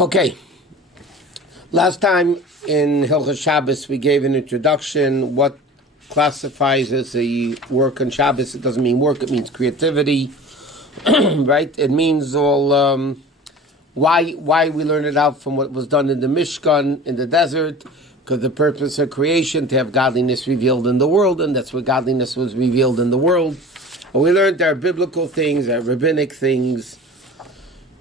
Okay. Last time in Hilchos Shabbos we gave an introduction. What classifies as a work on Shabbos? It doesn't mean work; it means creativity, right? It means all. Why we learn it out from what was done in the Mishkan in the desert, because the purpose of creation to have godliness revealed in the world, and that's where godliness was revealed in the world. And we learned there are biblical things, there are rabbinic things.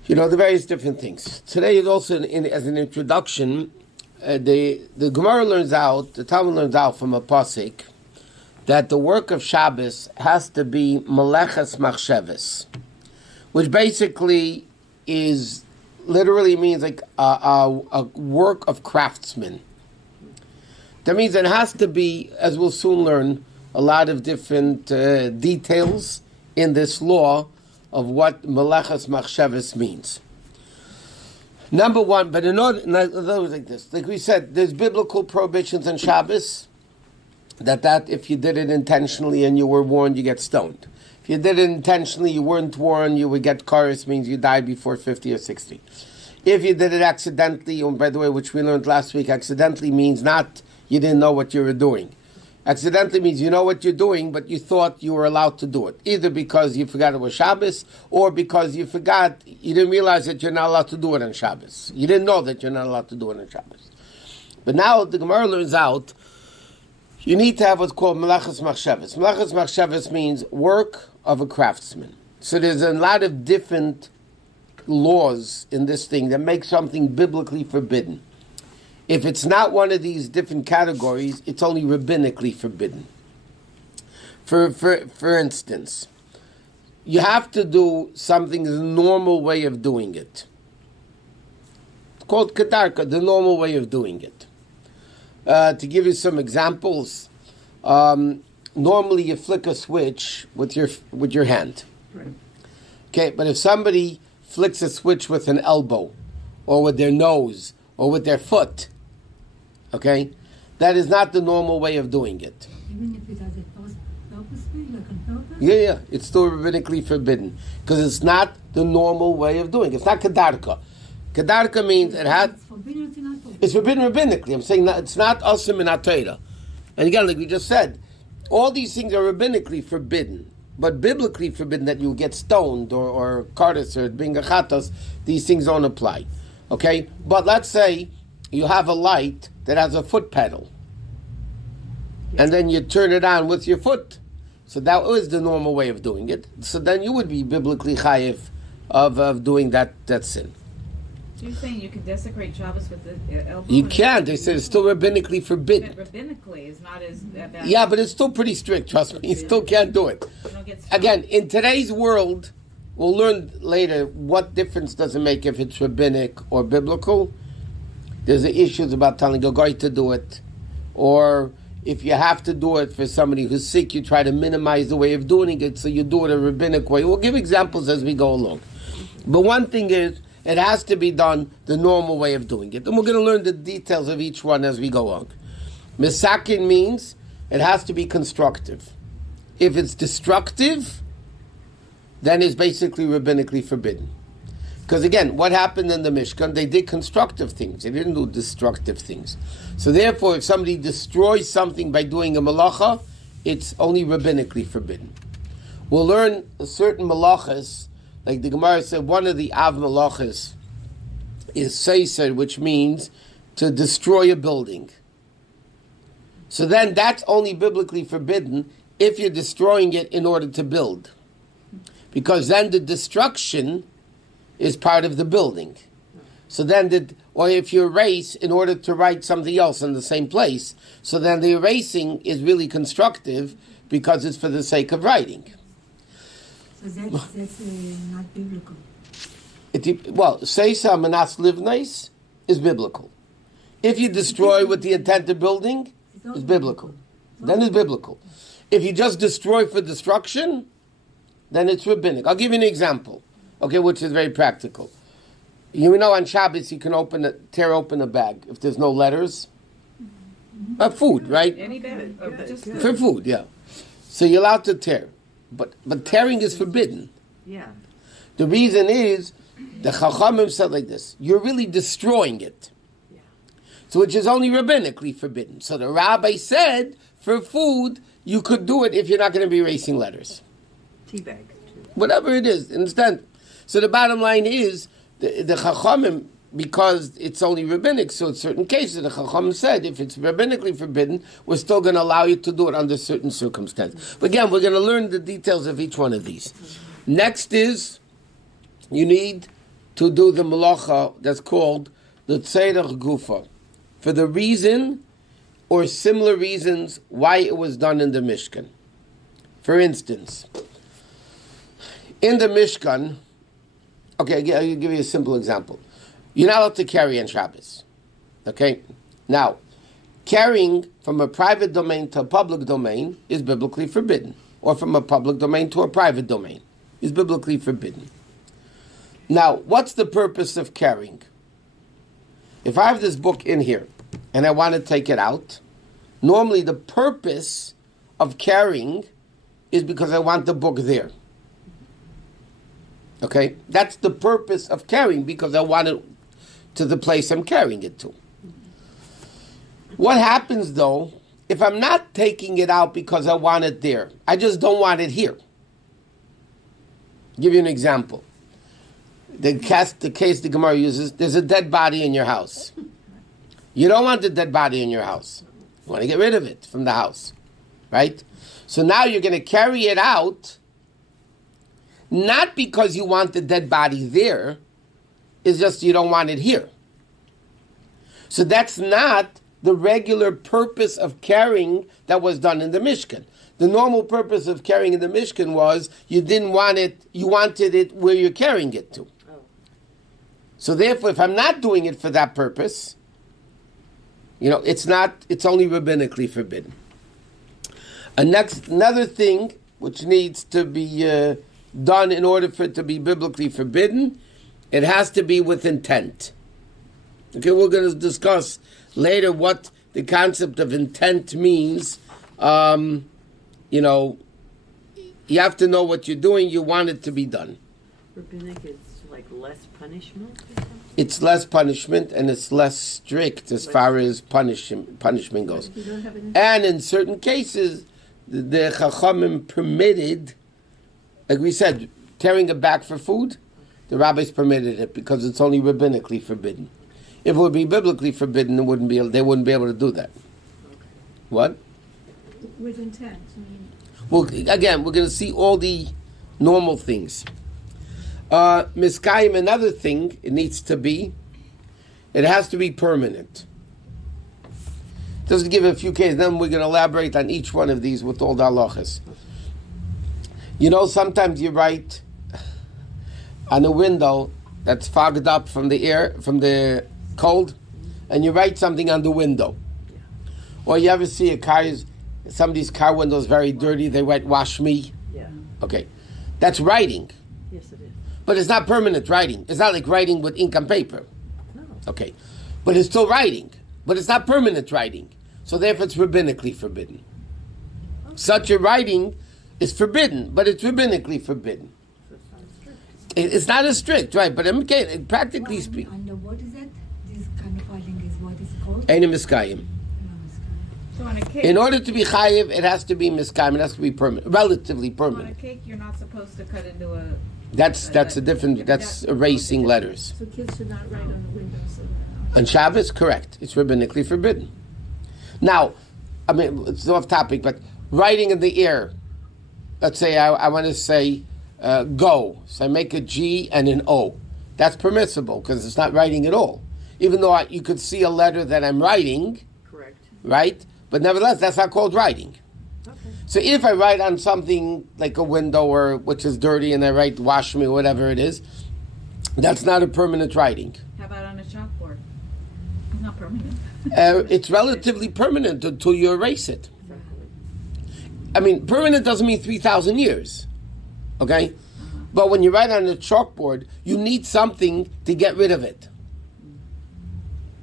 The various different things. Today is also, as an introduction, the Gemara learns out, the Talmud learns out from a pasuk, that the work of Shabbos has to be meleches machsheves, which basically literally means like a work of craftsmen. That means it has to be, as we'll soon learn, a lot of different details in this law of what meleches machsheves means. Number one, but in other words, like this, like we said, there's biblical prohibitions on Shabbos, that if you did it intentionally and you were warned, you get stoned. If you did it intentionally, you weren't warned, you would get kares, means you died before 50 or 60. If you did it accidentally, and by the way, which we learned last week, accidentally means not you didn't know what you were doing. Accidentally means you know what you're doing, but you thought you were allowed to do it. Either because you forgot it was Shabbos, or because you didn't realize that you're not allowed to do it on Shabbos. You didn't know that you're not allowed to do it on Shabbos. But now the Gemara learns out, you need to have what's called meleches machsheves. Meleches machsheves means work of a craftsman. So there's a lot of different laws in this thing that make something biblically forbidden. If it's not one of these different categories, it's only rabbinically forbidden. For instance, you have to do something the normal way of doing it. It's called kedarka, the normal way of doing it. To give you some examples, normally you flick a switch with your hand. Right. Okay, but if somebody flicks a switch with an elbow, or with their nose, or with their foot, okay, that is not the normal way of doing it. Even if it does it purposely, like on purpose? Yeah, it's still rabbinically forbidden because it's not the normal way of doing it. It's not kedarka. Kedarka means it had. It's forbidden rabbinically. I'm saying that it's not asim in Torah. And again, like we just said, all these things are rabbinically forbidden, but biblically forbidden that you get stoned or kardis or being a chatos. These things don't apply. Okay, but let's say you have a light that has a foot pedal, and then you turn it on with your foot. So that was the normal way of doing it. So then you would be biblically chayiv of doing that sin. So you're saying you can desecrate Shabbos with the elbow? You can. They said it's still rabbinically forbidden. Rabbinically is not as bad. Yeah, but it's still pretty strict, trust me. You still can't do it. Again, in today's world, we'll learn later what difference does it make if it's rabbinic or biblical. There's issues about telling a guy to do it, or if you have to do it for somebody who's sick, you try to minimize the way of doing it, so you do it a rabbinic way. We'll give examples as we go along. But one thing is, it has to be done the normal way of doing it. And we're going to learn the details of each one as we go along. Misakin means it has to be constructive. If it's destructive, then it's basically rabbinically forbidden. Because again, what happened in the Mishkan? They did constructive things. They didn't do destructive things. So therefore, if somebody destroys something by doing a malacha, it's only rabbinically forbidden. We'll learn certain malachas, like the Gemara said, one of the av malachas is seiser, which means to destroy a building. So then that's only biblically forbidden if you're destroying it in order to build. Because then the destruction is part of the building. So then, or if you erase in order to write something else in the same place, so then the erasing is really constructive because it's for the sake of writing. So that's not biblical. Seisa manas livnais is biblical. If you destroy with the intent of building, it's biblical. Then it's biblical. If you just destroy for destruction, then it's rabbinic. I'll give you an example. Okay, which is very practical. You know, on Shabbos you can tear open a bag if there's no letters. Food, right? Any bag, for food, yeah. So you're allowed to tear, but tearing is forbidden. Yeah. The reason is The Chachamim said like this: you're really destroying it. So which is only rabbinically forbidden. So the rabbi said, for food, you could do it if you're not going to be erasing letters. Tea bag. Whatever it is, understand? So the bottom line is, the Chachamim, because it's only rabbinic, so in certain cases, the Chachamim said, if it's rabbinically forbidden, we're still going to allow you to do it under certain circumstances. But again, we're going to learn the details of each one of these. Next is, you need to do the malacha that's called the tzerach gufa, for the reason or similar reasons why it was done in the Mishkan. For instance, in the Mishkan, okay, I'll give you a simple example. You're not allowed to carry on Shabbos. Okay? Now, carrying from a private domain to a public domain is biblically forbidden. Or from a public domain to a private domain is biblically forbidden. Now, what's the purpose of carrying? If I have this book in here and I want to take it out, normally the purpose of carrying is because I want the book there. Okay? That's the purpose of carrying, because I want it to the place I'm carrying it to. What happens though, if I'm not taking it out because I want it there, I just don't want it here. I'll give you an example. The case the Gemara uses, there's a dead body in your house. You don't want the dead body in your house. You want to get rid of it from the house. Right? So now you're going to carry it out, not because you want the dead body there, it's just you don't want it here. So that's not the regular purpose of carrying that was done in the Mishkan. The normal purpose of carrying in the Mishkan was you didn't want it, you wanted it where you're carrying it to. So therefore, if I'm not doing it for that purpose, it's only rabbinically forbidden. Another thing which needs to be done in order for it to be biblically forbidden, it has to be with intent. Okay, we're going to discuss later what the concept of intent means. You have to know what you're doing. You want it to be done. Rabbinic is like less punishment or something? It's less punishment and it's less strict as far as punishment goes. And in certain cases, the Chachamim permitted, like we said, tearing it back for food, the rabbis permitted it because it's only rabbinically forbidden. If it would be biblically forbidden, they wouldn't be able to do that. Okay. What? With intent. Well, again, we're going to see all the normal things. Miskayim, another thing, it has to be permanent. Just to give a few cases, then we're going to elaborate on each one of these with all the halachos. Sometimes you write on a window that's fogged up from the air, from the cold, and you write something on the window. Yeah. Or you ever see somebody's car window is very dirty, they write, "Wash me." Yeah. Okay. That's writing. Yes, it is. But it's not permanent writing. It's not like writing with ink on paper. No. Okay. But it's still writing. But it's not permanent writing. So therefore it's rabbinically forbidden. Okay. Such a writing is forbidden, but it's rabbinically forbidden. So it's not strict. It's not as strict, right? But okay, practically speaking. And what is it? This kind of writing is what is called? Eine miskayim. So on a cake, In order to be chayiv, it has to be miskayim. It has to be permanent, relatively on a permanent. cake, you're not supposed to cut into a. That's a different. That's erasing letters. So kids should not write on the windows. On Shabbos, correct. It's rabbinically forbidden. Now, it's off topic, but writing in the air. Let's say I want to say go. So I make a G and an O. That's permissible because it's not writing at all. Even though you could see a letter that I'm writing, Correct. right? But nevertheless, that's not called writing. Okay. So if I write on something like a window which is dirty and I write "wash me" or whatever it is, that's not a permanent writing. How about on a chalkboard? Not permanent. It's relatively permanent until you erase it. Exactly. Permanent doesn't mean 3,000 years, okay? But when you write on a chalkboard, you need something to get rid of it.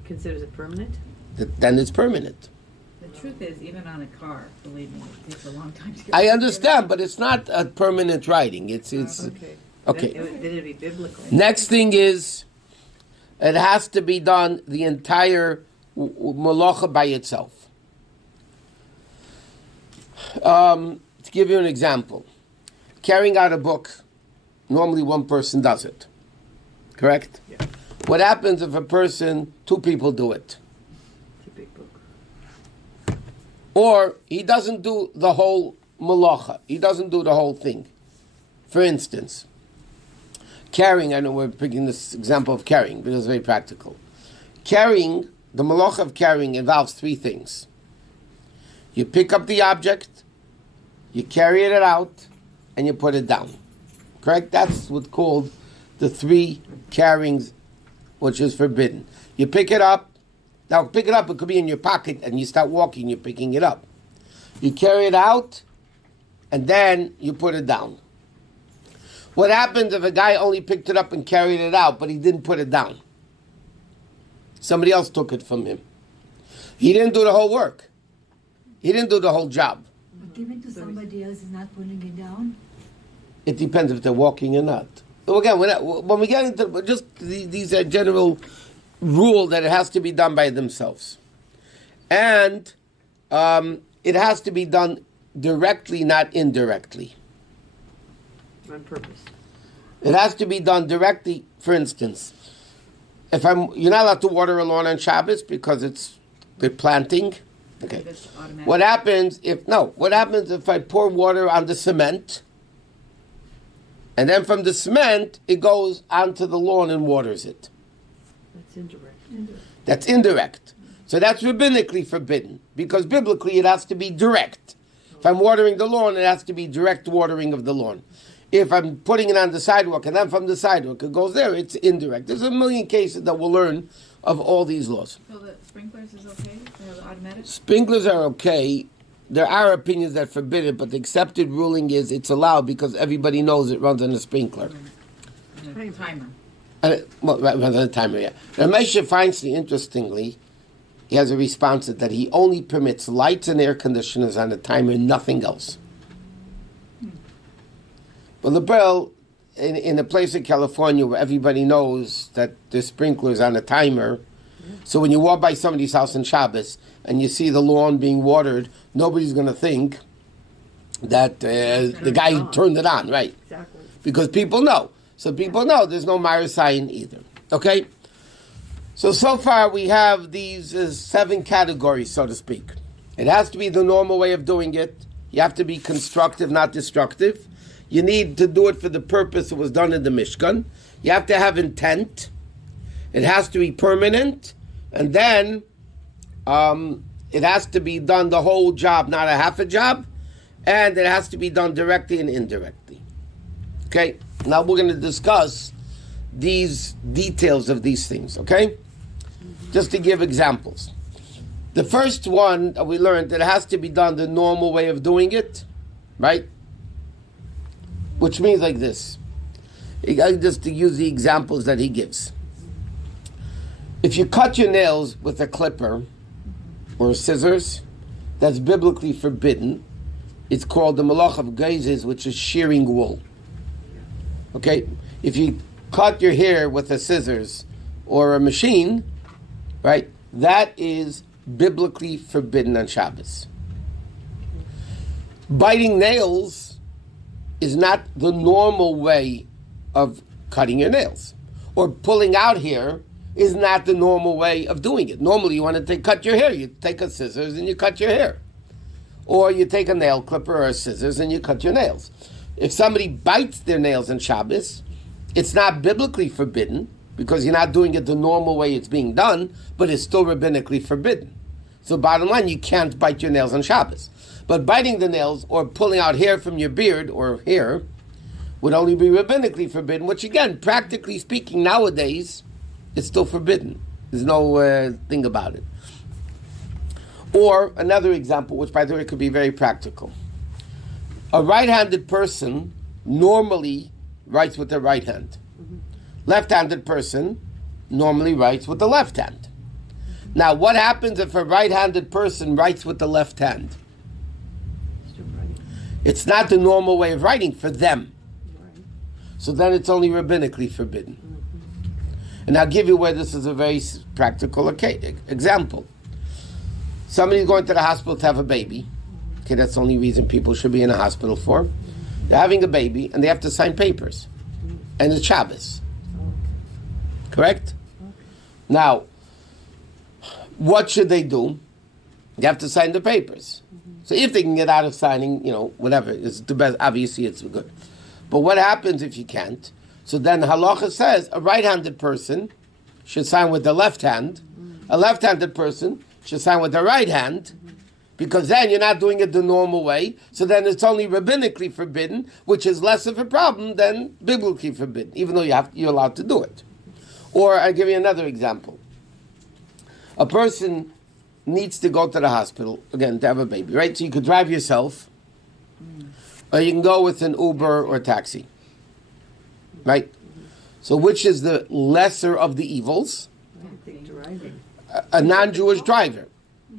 Considers it permanent? Then it's permanent. The truth is, even on a car, believe me, it takes a long time to get I rid of understand, it. but it's not a permanent writing. It's Okay. Okay. Then it'd be biblical. Next thing is, it has to be done the entire malacha by itself. To give you an example, carrying out a book, normally one person does it. Correct? Yeah. What happens if two people do it? It's a big book. Or he doesn't do the whole malacha. He doesn't do the whole thing. For instance, carrying, I know we're picking this example of carrying because it's very practical. Carrying, the malacha of carrying involves three things. You pick up the object, you carry it out, and you put it down. Correct? That's what's called the three carryings, which is forbidden. You pick it up. Now, pick it up, it could be in your pocket, and you start walking, you're picking it up. You carry it out, and then you put it down. What happens if a guy only picked it up and carried it out, but he didn't put it down? Somebody else took it from him. He didn't do the whole work. He didn't do the whole job. But giving to somebody else is not putting it down. It depends if they're walking or not. So again, when we get into just these are general rule that it has to be done by themselves. And it has to be done directly, not indirectly. On purpose. It has to be done directly. For instance, you're not allowed to water a lawn on Shabbos because they're planting. Okay. That's automatic. What happens if I pour water on the cement, and then from the cement it goes onto the lawn and waters it? That's indirect. That's indirect. So that's rabbinically forbidden because biblically it has to be direct. If I'm watering the lawn, it has to be direct watering of the lawn. If I'm putting it on the sidewalk and then from the sidewalk it goes there, it's indirect. There's a million cases that we'll learn of all these laws. So the sprinklers is okay? They're automatic? Sprinklers are okay. There are opinions that forbid it, but the accepted ruling is it's allowed because everybody knows it runs on a sprinkler. And a timer. Right, runs on a timer, yeah. Now, Moshe Feinstein, interestingly, he has a response that he only permits lights and air conditioners on a timer, nothing else. But LeBel, in a place in California where everybody knows that the sprinklers on a timer, so when you walk by somebody's house on Shabbos and you see the lawn being watered, nobody's going to think that the guy turned it on, right? Exactly. Because people know. So people know there's no Mara sign either. Okay? So far we have these 7 categories, so to speak. It has to be the normal way of doing it. You have to be constructive, not destructive. You need to do it for the purpose it was done in the Mishkan. You have to have intent. It has to be permanent. And then it has to be done the whole job, not a half a job. And it has to be done directly and indirectly. Okay? Now we're going to discuss these details of these things, okay? Just to give examples. The first one that we learned, that it has to be done the normal way of doing it, right? Which means like this. Just to use the examples that he gives. If you cut your nails with a clipper or scissors, that's biblically forbidden. It's called the malach of geizes, which is shearing wool. Okay? If you cut your hair with a scissors or a machine, right, that is biblically forbidden on Shabbos. Biting nails is not the normal way of cutting your nails. Or pulling out hair is not the normal way of doing it. Normally you want to cut your hair. You take a scissors and you cut your hair. Or you take a nail clipper or a scissors and you cut your nails. If somebody bites their nails on Shabbos, it's not biblically forbidden because you're not doing it the normal way it's being done, but it's still rabbinically forbidden. So bottom line, you can't bite your nails on Shabbos. But biting the nails or pulling out hair from your beard or hair would only be rabbinically forbidden, which again, practically speaking, nowadays, it's still forbidden. There's no thing about it. Or another example, which by the way could be very practical. A right-handed person normally writes with the right hand. Left-handed person normally writes with the left hand. Now, what happens if a right-handed person writes with the left hand? Still writing. It's not the normal way of writing for them. Right. so then it's only rabbinically forbidden. And I'll give you where this is a very practical example. Somebody's going to the hospital to have a baby. Okay, that's the only reason people should be in a hospital for. They're having a baby, and they have to sign papers. And it's Shabbos. Correct? Now, what should they do? They have to sign the papers. So if they can get out of signing, whatever, it's the best. Obviously, it's good. But what happens if you can't? So then halacha says a right-handed person should sign with the left hand. A left-handed person should sign with the right hand, because then you're not doing it the normal way. So then it's only rabbinically forbidden, which is less of a problem than biblically forbidden, even though you're allowed to do it. Or I'll give you another example. A person needs to go to the hospital, again, to have a baby, right? So you could drive yourself, or you can go with an Uber or taxi, right? So which is the lesser of the evils? I think driving. A non-Jewish driver.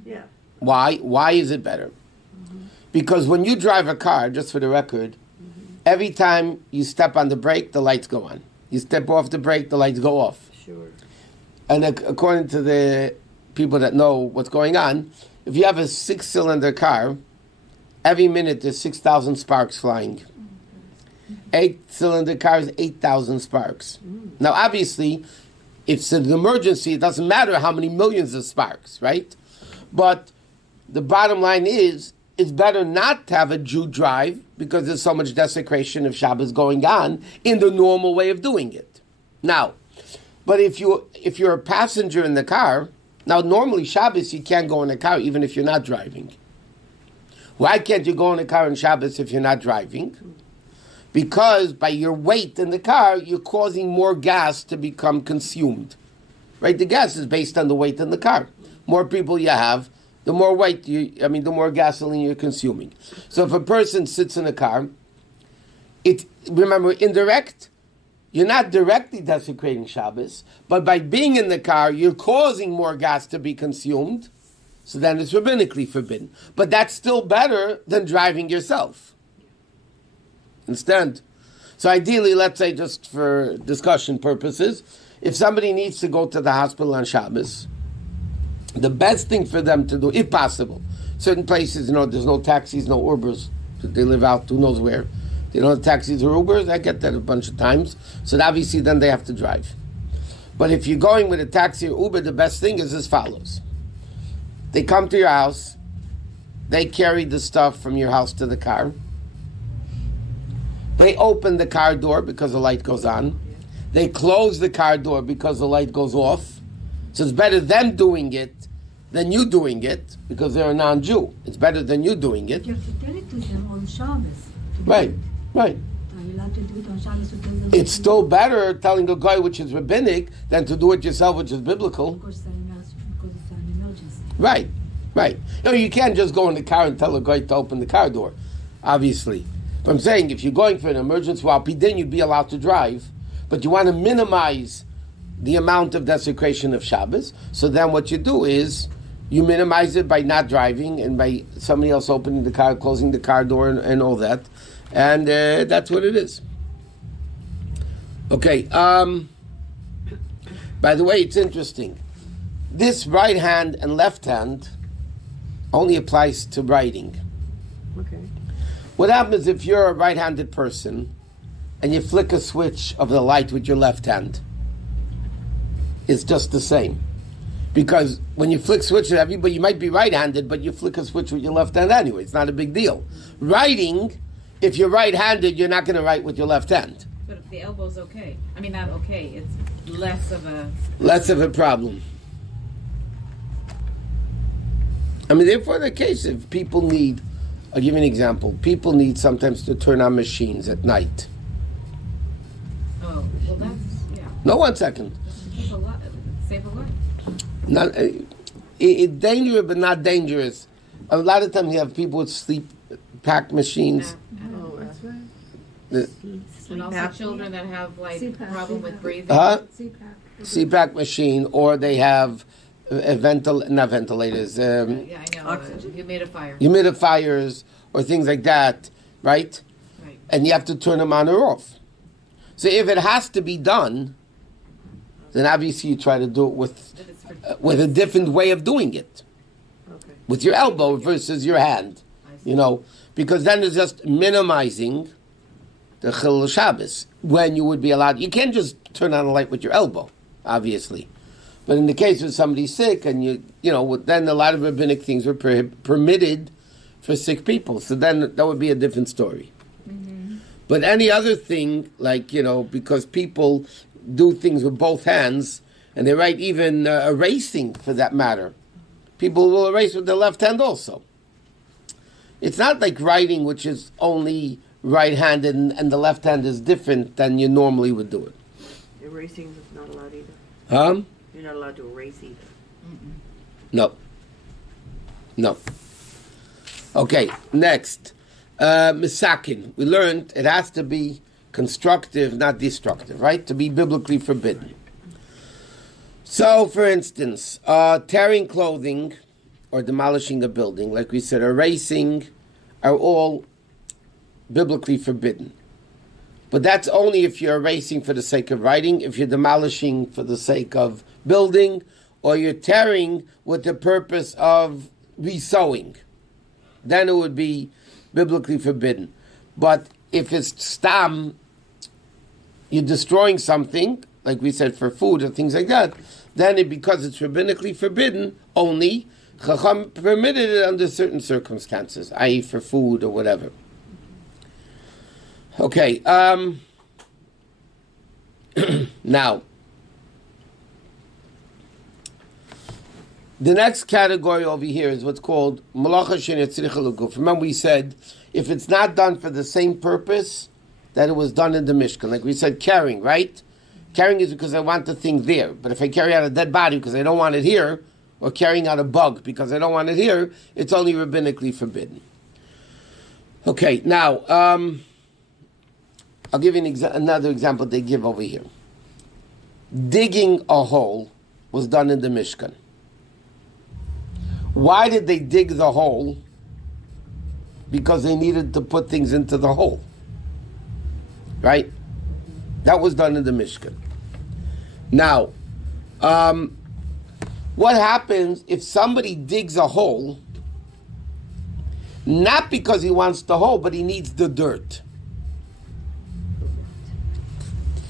Yeah. Why? Why is it better? Because when you drive a car, just for the record, every time you step on the brake, the lights go on. You step off the brake, the lights go off. Sure. And according to the people that know what's going on, if you have a 6-cylinder car, every minute there's 6,000 sparks flying. 8-cylinder cars, 8,000 sparks. Now, obviously, if it's an emergency, it doesn't matter how many millions of sparks, right? But the bottom line is, it's better not to have a Jew drive because there's so much desecration of Shabbos going on in the normal way of doing it. Now, but if you're a passenger in the car, now normally Shabbos you can't go in a car even if you're not driving. Why can't you go in a car on Shabbos if you're not driving? Because by your weight in the car, you're causing more gas to become consumed. Right? The gas is based on the weight in the car. More people you have, the more weight the more gasoline you're consuming. So if a person sits in a car, remember, indirect, you're not directly desecrating Shabbos, but by being in the car, you're causing more gas to be consumed, so then it's rabbinically forbidden. But that's still better than driving yourself. Understand? So ideally, let's say just for discussion purposes, if somebody needs to go to the hospital on Shabbos, the best thing for them to do, if possible, certain places, there's no taxis, no Ubers. They live out who knows where. They don't have taxis or Ubers. I get that a bunch of times. So obviously then they have to drive. But if you're going with a taxi or Uber, the best thing is as follows. They come to your house. They carry the stuff from your house to the car. They open the car door because the light goes on. They close the car door because the light goes off. So it's better them doing it than you doing it because they're a non-Jew. It's better than you doing it. You have to tell it to them on Shabbos. Right. Are you allowed to do it on Shabbos to tell them? It's still better telling a guy which is rabbinic than to do it yourself, which is biblical. Because it's an emergency. Right. You can't just go in the car and tell a guy to open the car door, obviously. But I'm saying if you're going for an emergency, then you'd be allowed to drive, but you want to minimize the amount of desecration of Shabbos. So then what you do is you minimize it by not driving and by somebody else opening the car, closing the car door and all that. And that's what it is. Okay. By the way, it's interesting. This right hand and left hand only applies to writing. Okay. What happens if you're a right-handed person and you flick a switch of the light with your left hand? It's just the same. Because when you flick switches, everybody, you might be right-handed, but you flick a switch with your left hand anyway. It's not a big deal. Writing, if you're right-handed, you're not going to write with your left hand. But if the elbow's okay. I mean, not okay. It's less of a... Less of a problem. Therefore, the case, if people need... I'll give you an example. People need sometimes to turn on machines at night. Oh, well, that's... Yeah. No, 1 second. Save a lot. Save a lot. Not it's dangerous, but not dangerous. A lot of times you have people with sleep pack machines. Oh, that's right. And also children that have CPAP, problem with breathing. CPAC machine, or they have not ventilators. Yeah, I know. Oxygen. Humidifiers. Or things like that, right? Right. And you have to turn them on or off. So if it has to be done, then obviously you try to do it with a different way of doing it. Okay. With your elbow versus your hand. Because then it's just minimizing the Chil Shabbos when you would be allowed. You can't just turn on a light with your elbow, obviously. But in the case of somebody sick, and then a lot of rabbinic things were permitted for sick people. So then that would be a different story. Mm-hmm. But any other thing, like, because people do things with both hands, and they write even erasing for that matter. People will erase with their left hand also. It's not like writing, which is only right-handed and the left hand is different than you normally would do it. Erasing is not allowed either. You're not allowed to erase either. No. Okay, next. Misakin. We learned it has to be constructive, not destructive, right? To be biblically forbidden. So, for instance, tearing clothing or demolishing a building, like we said, erasing, are all biblically forbidden. But that's only if you're erasing for the sake of writing, if you're demolishing for the sake of building, or you're tearing with the purpose of resewing. Then it would be biblically forbidden. But if it's stam, you're destroying something, like we said, for food or things like that, then because it's rabbinically forbidden, only Chacham permitted it under certain circumstances, i.e. for food or whatever. Okay, now, the next category over here is what's called malacha shenetzricha l'guf. Remember we said, if it's not done for the same purpose that it was done in the Mishkan, like we said, carrying, right? Carrying is because I want the thing there. But if I carry out a dead body because I don't want it here, or carrying out a bug because I don't want it here, it's only rabbinically forbidden. Okay, now, I'll give you another example they give over here. Digging a hole was done in the Mishkan. Why did they dig the hole? Because they needed to put things into the hole. Right? That was done in the Mishkan. Now, what happens if somebody digs a hole, not because he wants the hole, but he needs the dirt?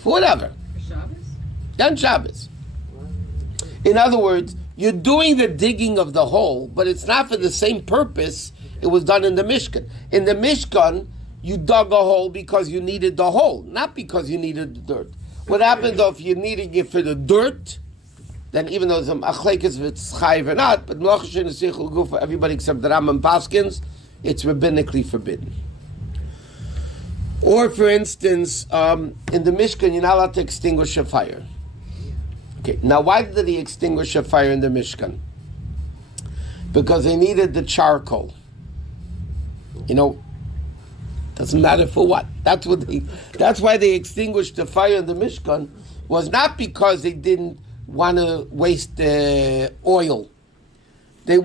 Whatever. For Shabbos? On Shabbos. In other words, you're doing the digging of the hole, but it's not for the same purpose it was done in the Mishkan. In the Mishkan, you dug a hole because you needed the hole, not because you needed the dirt. What happens though if you're needing it for the dirt, then even though some achlekes if it's chayiv or not, but for everybody except the Rambam Paskins, it's rabbinically forbidden. Or, for instance, in the Mishkan, you're not allowed to extinguish a fire. Okay, now why did he extinguish a fire in the Mishkan? Because they needed the charcoal. Doesn't matter for what. That's why they extinguished the fire in the Mishkan, was not because they didn't want to waste oil. They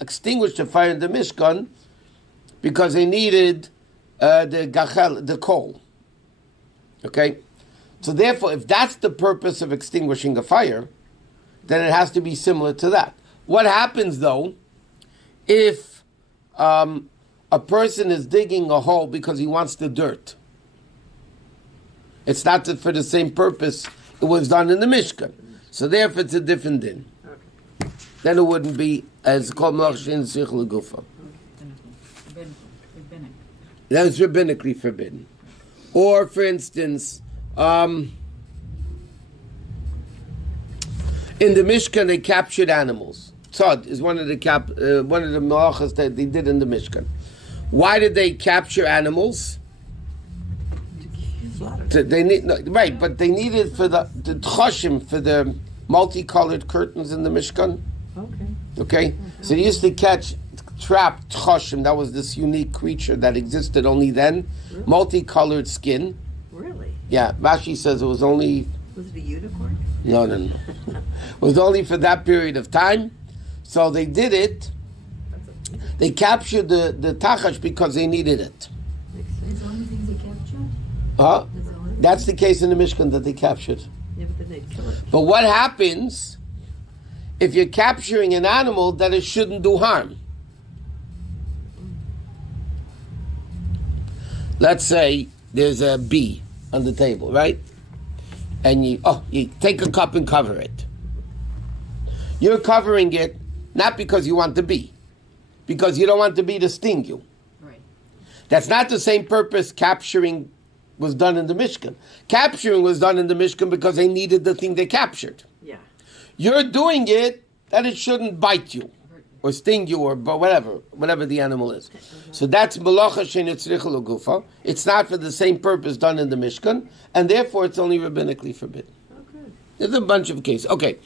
extinguished the fire in the Mishkan because they needed the coal. Okay? So therefore, if that's the purpose of extinguishing a fire, then it has to be similar to that. What happens, though, if a person is digging a hole because he wants the dirt? It's not for the same purpose it was done in the Mishkan. So therefore, it's a different din. Okay. Then it wouldn't be as called Melchshin Sich L'Gufa. That is rabbinically forbidden. Or, for instance, in the Mishkan they captured animals. Tzad is one of the malachas that they did in the Mishkan. Why did they capture animals? But they needed for the tchoshim, for the multicolored curtains in the Mishkan. Okay? So they used to trap tchoshim. That was this unique creature that existed only then. Really? Multicolored skin. Really? Yeah, Rashi says it was only... Was it a unicorn? No. It was only for that period of time. So they did it. They captured the tachash because they needed it. It's the only thing they captured? Huh? That's all. That's the case in the Mishkan that they captured. Yeah, but then they'd kill it. But what happens if you're capturing an animal that it shouldn't do harm? Let's say there's a bee on the table, right? And you take a cup and cover it. You're covering it not because you want the bee, because you don't want the bee to sting you. Right. That's not the same purpose capturing was done in the Mishkan. Capturing was done in the Mishkan because they needed the thing they captured. Yeah. You're doing it that it shouldn't bite you or sting you or whatever the animal is. So that's malacha she'nitzricha l'gufa. It's not for the same purpose done in the Mishkan, and therefore it's only rabbinically forbidden. Oh, good. There's a bunch of cases. Okay.